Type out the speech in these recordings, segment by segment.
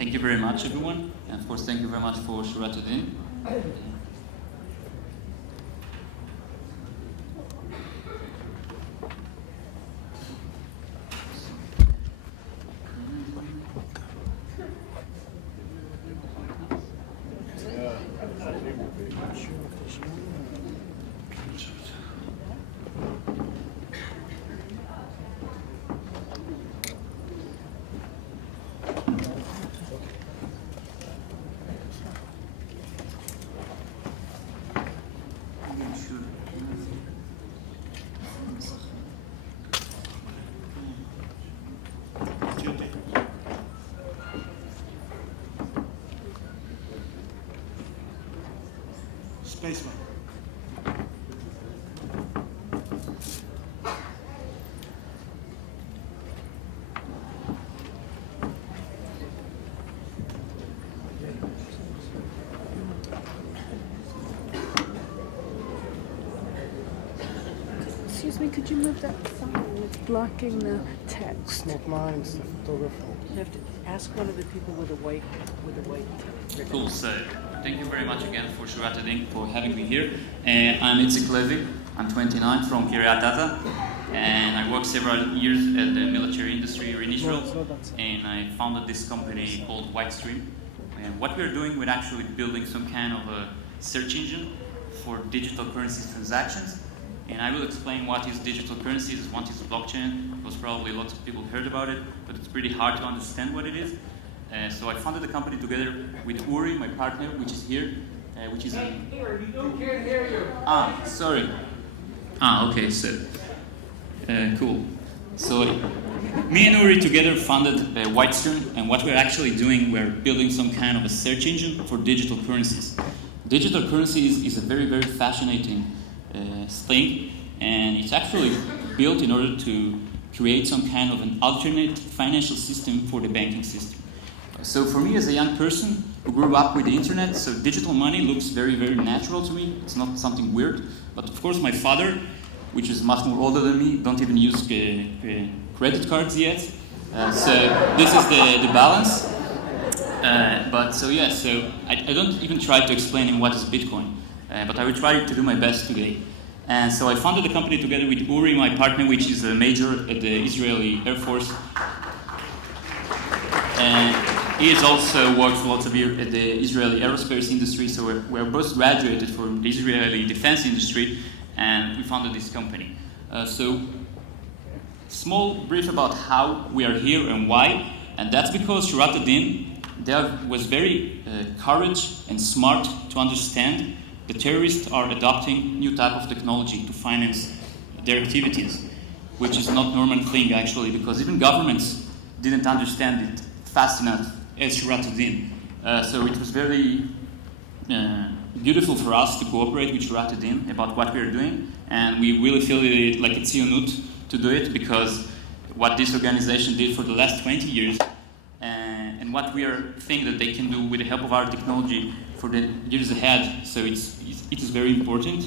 Thank you very much, everyone. And of course, thank you very much for Shurat HaDin. Spacebar. Excuse me, could you move that sign? It's blocking the text. It's not mine, it's the photographer. You have to ask one of the people with a white ribbon. Cool. So thank you very much again for Shurat HaDin for having me here. I'm Itsik Levy. I'm 29 from Kiryat Ata, and I worked several years at the military industry here in Israel. And I founded this company called Whitestream. And what we're doing, we're actually building some kind of a search engine for digital currencies transactions. And I will explain what is digital currencies, what is blockchain, because probably lots of people heard about it, but it's pretty hard to understand what it is. So I founded the company together with Uri, my partner, which is here, which is... Hey, here, we can't hear you. Sorry. Okay, so, cool. So, me and Uri together founded Whitestream, and what we're actually doing, we're building some kind of a search engine for digital currencies. Digital currencies is a very, very fascinating thing, and it's actually built in order to create some kind of an alternate financial system for the banking system. So for me as a young person who grew up with the internet, so digital money looks very, very natural to me. It's not something weird. But of course my father, which is much more older than me, don't even use credit cards yet. So this is the balance. So I don't even try to explain him what is Bitcoin. But I will try to do my best today. And so I founded the company together with Uri, my partner, which is a major at the Israeli Air Force. And he has also worked lots of years at the Israeli aerospace industry, so we're both graduated from the Israeli defense industry, and we founded this company. So, small brief about how we are here and why, and that's because Shurat HaDin was very courage and smart to understand the terrorists are adopting new type of technology to finance their activities, which is not normal thing actually, because even governments didn't understand it fast enough as Shurat HaDin. So it was very beautiful for us to cooperate with Shurat HaDin about what we are doing, and we really feel it like a tzionut to do it, because what this organization did for the last 20 years and what we are think that they can do with the help of our technology for the years ahead, so it is very important.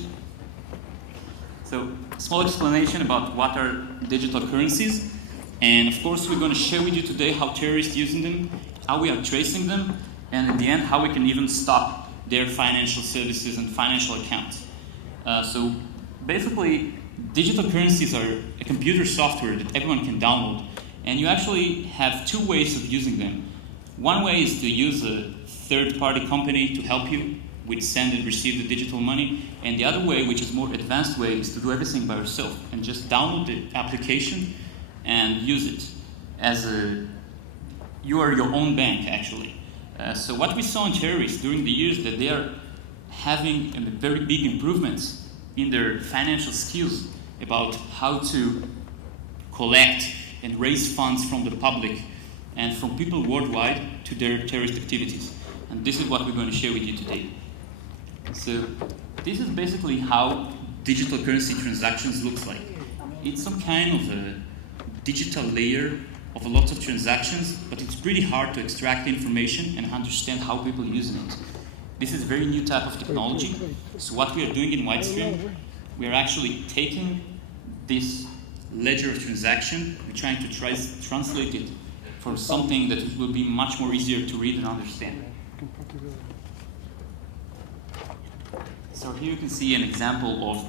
So, small explanation about what are digital currencies, and of course we're going to share with you today how terrorists using them, how we are tracing them, and in the end how we can even stop their financial services and financial accounts. So basically, digital currencies are a computer software that everyone can download, and you actually have two ways of using them. One way is to use a third-party company to help you with send and receive the digital money, and the other way, which is more advanced way, is to do everything by yourself and just download the application and use it as you are your own bank actually. So what we saw in terrorists during the years that they are having very big improvements in their financial skills about how to collect and raise funds from the public and from people worldwide to their terrorist activities. And this is what we're going to share with you today. So this is basically how digital currency transactions looks like. It's some kind of a digital layer of lots of transactions, but it's pretty hard to extract the information and understand how people are using it. This is a very new type of technology. So what we are doing in Whitestream, we are actually taking this ledger of transaction, we're trying to translate it for something that will be much more easier to read and understand. So here you can see an example of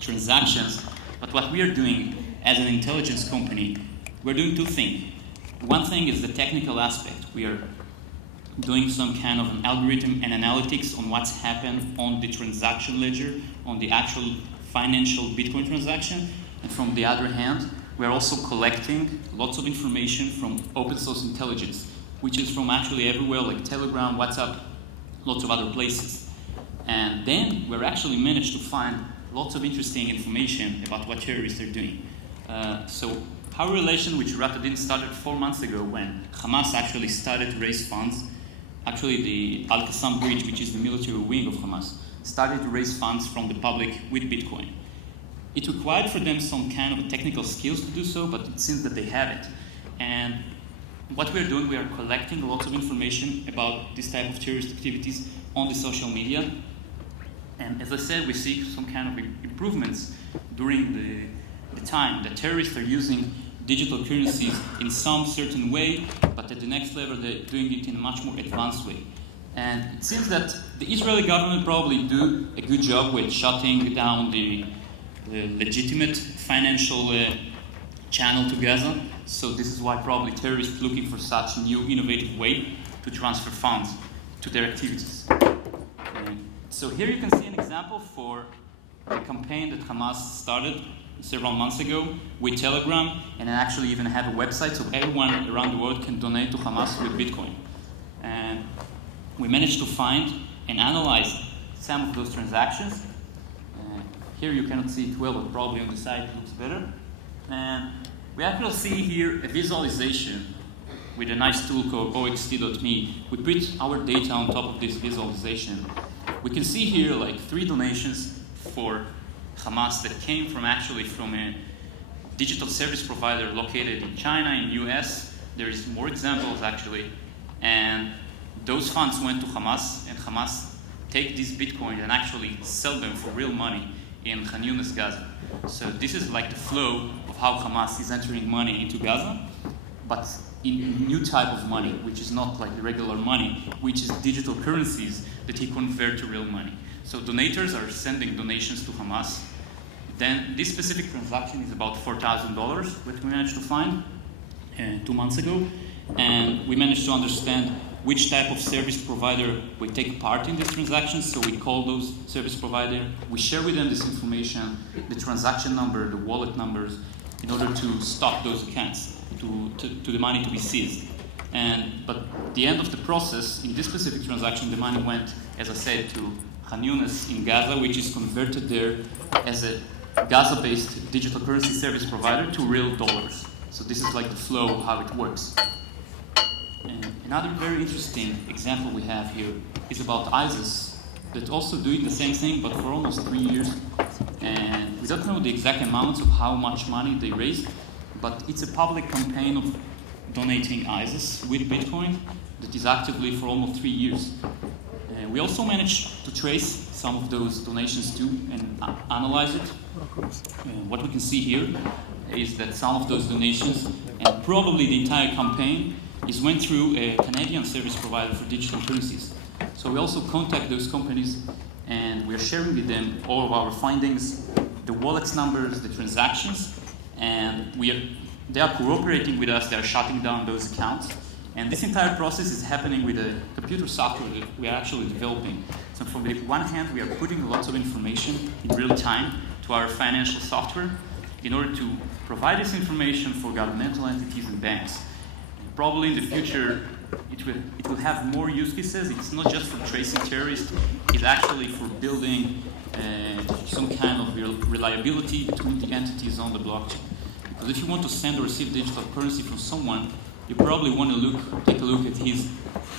transactions, but what we are doing as an intelligence company, we're doing two things. One thing is the technical aspect. We are doing some kind of an algorithm and analytics on what's happened on the transaction ledger, on the actual financial Bitcoin transaction. And from the other hand, we're also collecting lots of information from open source intelligence, which is from actually everywhere, like Telegram, WhatsApp, lots of other places. And then we're actually managed to find lots of interesting information about what terrorists are doing. So our relation with Shurat HaDin started 4 months ago when Hamas actually started to raise funds. Actually, the Al-Qassam Bridge, which is the military wing of Hamas, started to raise funds from the public with Bitcoin. It required for them some kind of technical skills to do so, but it seems that they have it. And what we're doing, we are collecting lots of information about this type of terrorist activities on the social media. And as I said, we see some kind of improvements during the time that terrorists are using digital currencies in some certain way, but at the next level they're doing it in a much more advanced way. And it seems that the Israeli government probably do a good job with shutting down the legitimate financial channel to Gaza. So this is why probably terrorists looking for such a new innovative way to transfer funds to their activities. So here you can see an example for a campaign that Hamas started several months ago with Telegram, and actually even have a website so everyone around the world can donate to Hamas with Bitcoin. And we managed to find and analyze some of those transactions. Here you cannot see it well, but probably on the side it looks better. And we actually see here a visualization with a nice tool called oxt.me. We put our data on top of this visualization. We can see here like 3 donations for Hamas that came from a digital service provider located in China, in US. There's more examples actually. And those funds went to Hamas, and Hamas take these Bitcoin and actually sell them for real money in Khan Yunis, Gaza. So this is like the flow of how Hamas is entering money into Gaza, but in new type of money, which is not like the regular money, which is digital currencies that he convert to real money. So donators are sending donations to Hamas. Then this specific transaction is about $4,000 that we managed to find 2 months ago. And we managed to understand which type of service provider will take part in this transaction. So we call those service provider. We share with them this information, the transaction number, the wallet numbers, in order to stop those accounts, to the money to be seized. But at the end of the process, in this specific transaction, the money went, as I said, to Khan Yunis in Gaza, which is converted there as a Gaza-based digital currency service provider to real dollars. So this is like the flow of how it works. And another very interesting example we have here is about ISIS, that also doing the same thing, but for almost 3 years. And we don't know the exact amounts of how much money they raised, but it's a public campaign of donating ISIS with Bitcoin that is actively for almost 3 years. We also managed to trace some of those donations too and analyze it. What we can see here is that some of those donations, and probably the entire campaign, went through a Canadian service provider for digital currencies. So we also contact those companies, and we are sharing with them all of our findings, the wallets numbers, the transactions, and they are cooperating with us. They are shutting down those accounts. And this entire process is happening with a computer software that we are actually developing. So from the one hand, we are putting lots of information in real time to our financial software in order to provide this information for governmental entities and banks. And probably in the future, it will have more use cases. It's not just for tracing terrorists. It's actually for building some kind of reliability between the entities on the blockchain. Because if you want to send or receive digital currency from someone, you probably want to take a look at his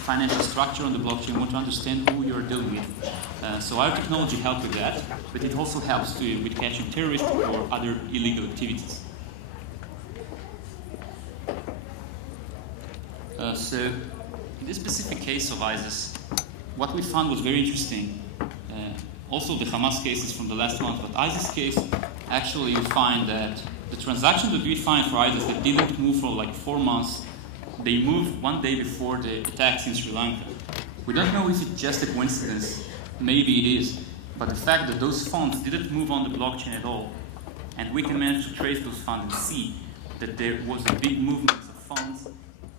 financial structure on the blockchain, want to understand who you're dealing with. So our technology helps with that, but it also helps with catching terrorists or other illegal activities. So in this specific case of ISIS, what we found was very interesting. Also the Hamas cases from the last month, but ISIS case, actually you find that the transaction that we find for ISIS that didn't move for like 4 months they moved one day before the attacks in Sri Lanka. We don't know if it's just a coincidence, maybe it is, but the fact that those funds didn't move on the blockchain at all, and we can manage to trace those funds and see that there was a big movement of funds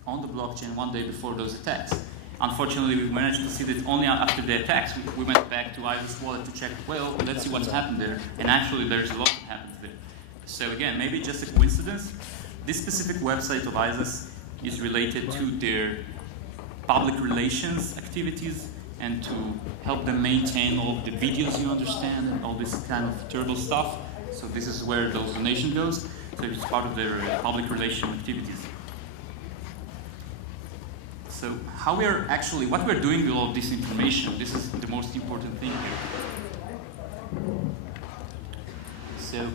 on the blockchain one day before those attacks. Unfortunately, we managed to see that only after the attacks. We went back to ISIS wallet to check, well, let's see what's happened there. And actually, there's a lot that happened there. So again, maybe just a coincidence. This specific website of ISIS is related to their public relations activities and to help them maintain all of the videos, you understand, and all this kind of terrible stuff. So this is where those donation goes. So it's part of their public relation activities. So what we're doing with all of this information, this is the most important thing here. So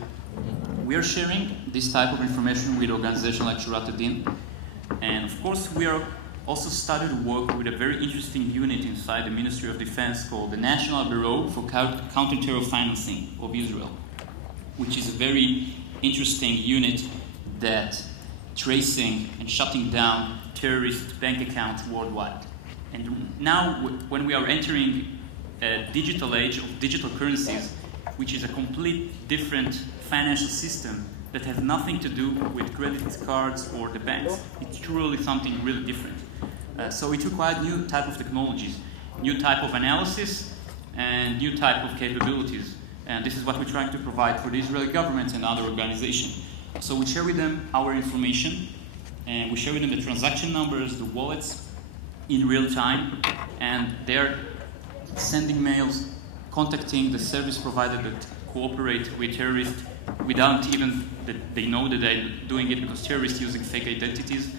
we are sharing this type of information with organizations like Shurat HaDin. And of course, we are also started to work with a very interesting unit inside the Ministry of Defense called the National Bureau for Counter-Terrorism Financing of Israel, which is a very interesting unit that tracing and shutting down terrorist bank accounts worldwide. And now, when we are entering a digital age of digital currencies, which is a complete different financial system that has nothing to do with credit cards or the banks. It's truly something really different. So it required new type of technologies, new type of analysis, and new type of capabilities. And this is what we're trying to provide for the Israeli government and other organizations. So we share with them our information, and we share with them the transaction numbers, the wallets in real time, and they're sending mails, contacting the service provider that cooperate with terrorists without even that they know that they're doing it, because terrorists using fake identities.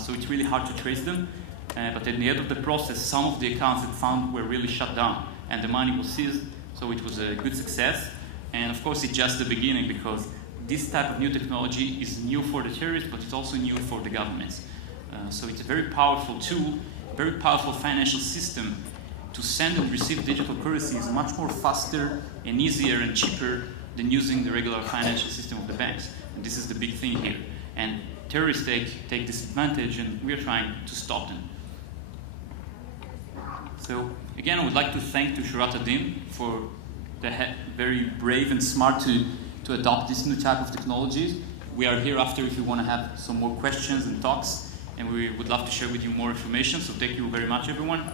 So it's really hard to trace them. But at the end of the process, some of the accounts that found were really shut down, and the money was seized. So it was a good success. And of course, it's just the beginning, because this type of new technology is new for the terrorists, but it's also new for the governments. So it's a very powerful tool, very powerful financial system to send and receive digital currencies much more faster and easier and cheaper than using the regular financial system of the banks. And this is the big thing here. And terrorists take this advantage, and we're trying to stop them. So again, I would like to thank to Shurat HaDin for the very brave and smart to adopt this new type of technologies. We are here after if you want to have some more questions and talks, and we would love to share with you more information. So thank you very much, everyone.